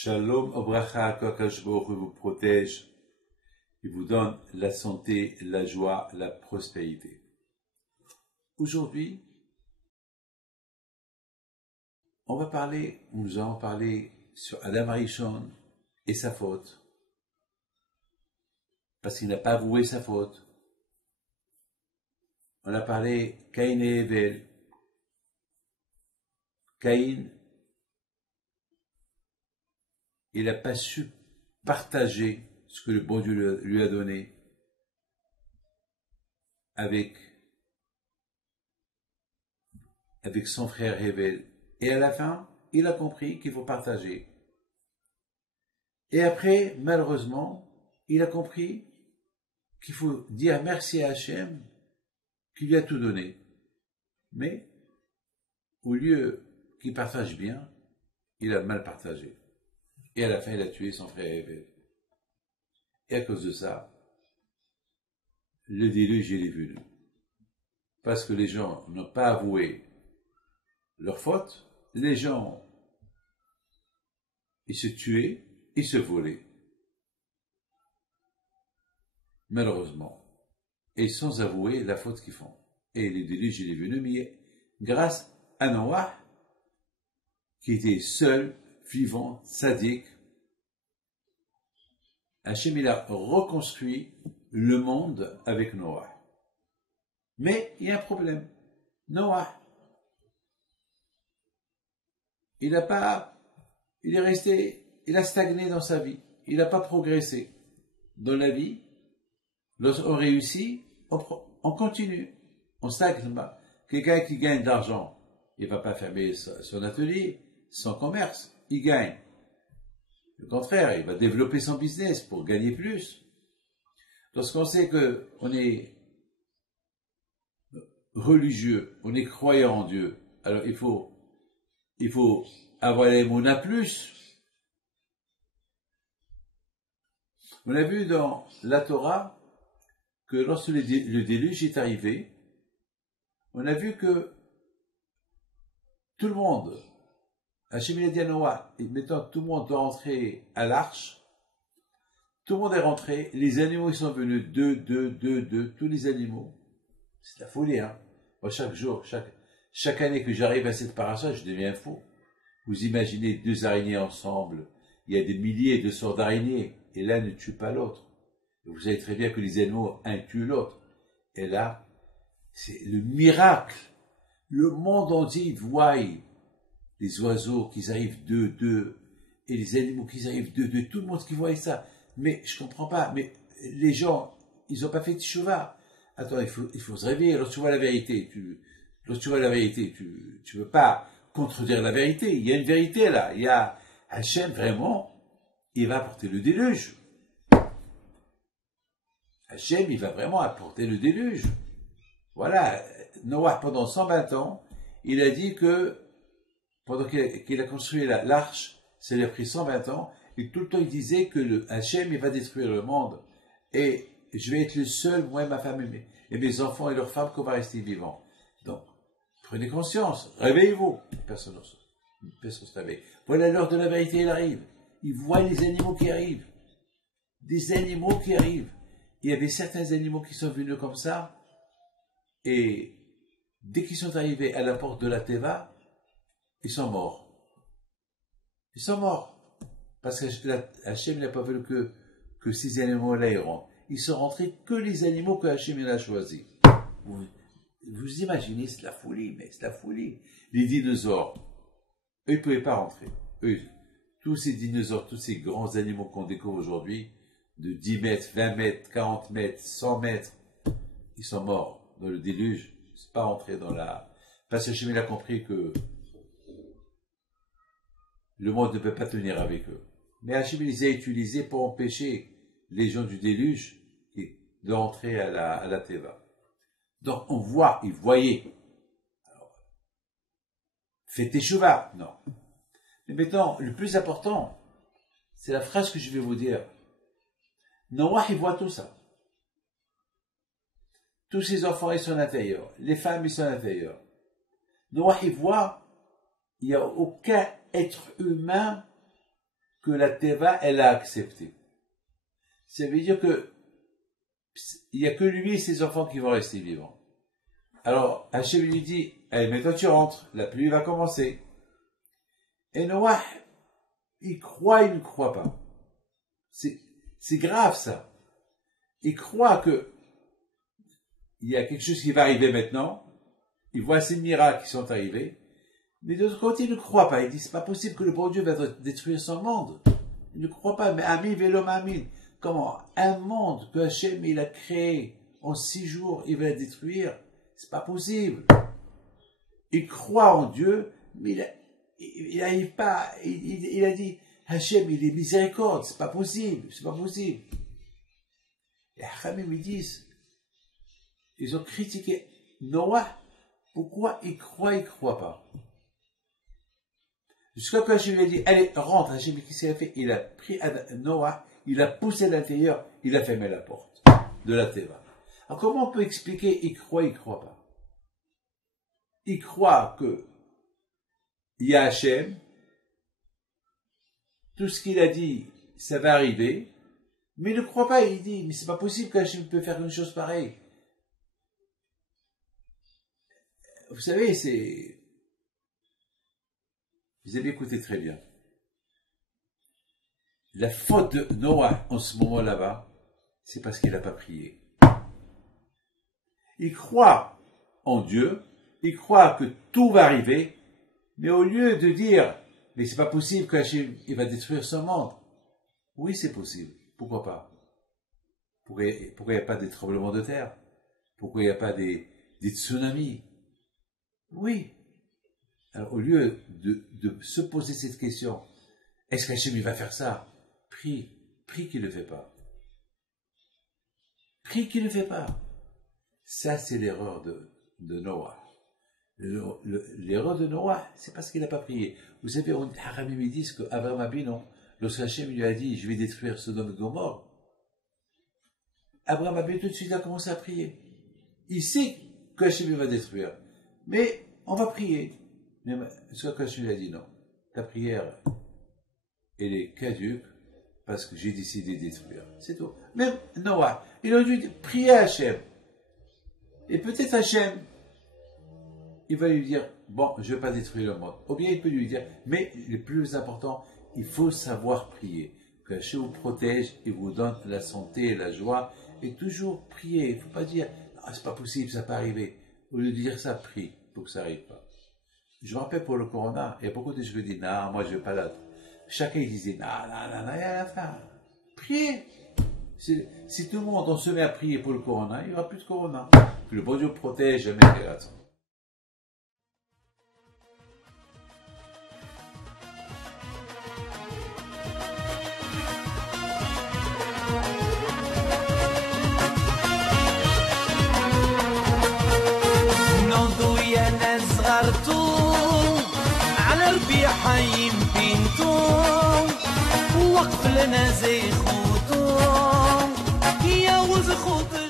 Shalom Obracha, qu'Akadosh Baruch Hu vous protège et vous donne la santé, la joie, la prospérité. Aujourd'hui, nous allons parler sur Adam Arishon et sa faute, parce qu'il n'a pas avoué sa faute. On a parlé Caïn et Hevel. Caïn, il n'a pas su partager ce que le bon Dieu lui a donné avec son frère Hevel. Et à la fin, il a compris qu'il faut partager. Et après, malheureusement, il a compris qu'il faut dire merci à Hachem qui lui a tout donné. Mais, au lieu qu'il partage bien, il a mal partagé. Et à la fin, il a tué son frère Hevel. Et à cause de ça, le déluge est venu. Parce que les gens n'ont pas avoué leur faute, les gens, ils se tuaient, ils se volaient. Malheureusement. Et sans avouer la faute qu'ils font. Et le déluge est venu, mais grâce à Noah, qui était seul, vivant, sadique, Hachem, il a reconstruit le monde avec Noah. Mais il y a un problème. Noah, il a stagné dans sa vie. Il n'a pas progressé. Dans la vie, lorsqu'on réussit, on continue. On stagne pas. Quelqu'un qui gagne de l'argent, il ne va pas fermer son atelier, son commerce. Il gagne. Au contraire, il va développer son business pour gagner plus. Lorsqu'on sait qu'on est religieux, on est croyant en Dieu, alors il faut avoir les mouna plus. On a vu dans la Torah que lorsque le déluge est arrivé, on a vu que tout le monde, Hachem a dit à Noah, maintenant tout le monde doit rentrer à l'arche. Tout le monde est rentré, les animaux ils sont venus, deux, tous les animaux. C'est la folie, hein. Moi, chaque jour, chaque année que j'arrive à cette paracha, je deviens fou. Vous imaginez deux araignées ensemble, il y a des milliers de sortes d'araignées, et l'un ne tue pas l'autre. Vous savez très bien que les animaux, un tue l'autre. Et là, c'est le miracle. Le monde entier voit les oiseaux qui arrivent deux, et les animaux qui arrivent deux, tout le monde qui voit ça. Mais je comprends pas, mais les gens, ils n'ont pas fait teshuvah. Attends, il faut se réveiller. Lorsque tu vois la vérité, tu veux pas contredire la vérité. Il y a une vérité là. Il y a Hachem vraiment, il va apporter le déluge. Hachem, il va vraiment apporter le déluge. Voilà. Noah, pendant 120 ans, il a dit que pendant qu'il a construit l'arche, ça lui a pris 120 ans, et tout le temps il disait que Hachem, il va détruire le monde, et je vais être le seul, moi et ma femme et mes enfants et leurs femmes, qu'on va rester vivants. Donc, prenez conscience, réveillez-vous. Personne ne se réveille. Voilà l'heure de la vérité, elle arrive. Il voit les animaux qui arrivent. Des animaux qui arrivent. Il y avait certains animaux qui sont venus comme ça, et dès qu'ils sont arrivés à la porte de la Teva, ils sont morts. Ils sont morts. Parce que Hachem n'a pas voulu que ces animaux-là y rentrent. Ils sont rentrés que les animaux que Hachem a choisis. Vous imaginez, c'est la folie, mais c'est la folie. Les dinosaures, eux, ils ne pouvaient pas rentrer. Eux, tous ces dinosaures, tous ces grands animaux qu'on découvre aujourd'hui, de 10 mètres, 20 mètres, 40 mètres, 100 mètres, ils sont morts dans le déluge. Ils ne sont pas rentrés dans la... Parce que Hachem a compris que le monde ne peut pas tenir avec eux. Mais Hachem les a utilisés pour empêcher les gens du déluge d'entrer à la Teva. Donc ils voyaient. Alors, faites teshuvah, non. Mais maintenant, le plus important, c'est la phrase que je vais vous dire. Noah, il voit tout ça. Tous ses enfants, ils sont à l'intérieur. Les femmes, ils sont à l'intérieur. Noah, il voit, il n'y a aucun être humain que la Teva, elle a accepté. Ça veut dire que il n'y a que lui et ses enfants qui vont rester vivants. Alors, Hachem lui dit, allez, maintenant tu rentres, la pluie va commencer. Et Noah, il croit, il ne croit pas. C'est grave ça. Il croit que il y a quelque chose qui va arriver maintenant. Il voit ces miracles qui sont arrivés. Mais de l'autre côté, il ne croit pas. Il dit, c'est pas possible que le bon Dieu va détruire son monde. Il ne croit pas. Mais Ami Velom Amin. Comment? Un monde que Hachem, il a créé en 6 jours, il va le détruire. C'est pas possible. Il croit en Dieu, mais il n'arrive pas. Il a dit, Hachem, il est miséricorde. C'est pas possible. C'est pas possible. Et Hachamim, ils disent, ils ont critiqué Noah. Pourquoi il croit pas? Jusqu'à quand Hachem lui a dit, allez, rentre. Hachem, qu'est-ce qu'il a fait? Il a pris Noah, il a poussé à l'intérieur, il a fermé la porte de la Teva. Alors comment on peut expliquer il croit pas? Il croit que il y a Hachem, tout ce qu'il a dit, ça va arriver, mais il ne croit pas, il dit, mais c'est pas possible qu'Hachem peut faire une chose pareille. Vous savez, vous avez écouté très bien. La faute de Noah en ce moment là-bas, c'est parce qu'il n'a pas prié. Il croit en Dieu, il croit que tout va arriver, mais au lieu de dire, mais c'est pas possible qu'Hachem il va détruire son monde. Oui, c'est possible. Pourquoi pas? Pourquoi il n'y a pas des tremblements de terre? Pourquoi il n'y a pas des tsunamis? Oui. Alors, au lieu de se poser cette question, est-ce qu'Hachem il va faire ça? Prie qu'il ne le fait pas. Prie qu'il ne le fait pas. Ça, c'est l'erreur de Noah. L'erreur de Noah, c'est parce qu'il n'a pas prié. Vous savez, Haramim ils disent qu'Abraham Abinu, lorsque Hachem lui a dit, je vais détruire Sodome et Gomorrhe, Abraham Abinu tout de suite a commencé à prier. Il sait que Hachem va détruire. Mais on va prier. Mais ce qu'Hachem lui a dit, non. Ta prière, elle est caduque parce que j'ai décidé de détruire. C'est tout. Même Noah, il a dû prier à Hachem. Et peut-être Hachem, il va lui dire, bon, je ne vais pas détruire le monde. Ou bien il peut lui dire, mais le plus important, il faut savoir prier. Que Hachem vous protège et vous donne la santé et la joie. Et toujours prier. Il ne faut pas dire, ah, c'est pas possible, ça peut arriver. Au lieu de dire ça, prie pour que ça n'arrive pas. Je me rappelle pour le corona, il y a beaucoup de gens qui disent, non, moi je ne vais pas là. Chacun il disait, non, il y a la fin. Priez. Si tout le monde on se met à prier pour le corona, il n'y aura plus de corona. Que le bon Dieu protège jamais les raisons. على ربيع حيم بنتو وقف لنا زي خوتو يا وز خوتو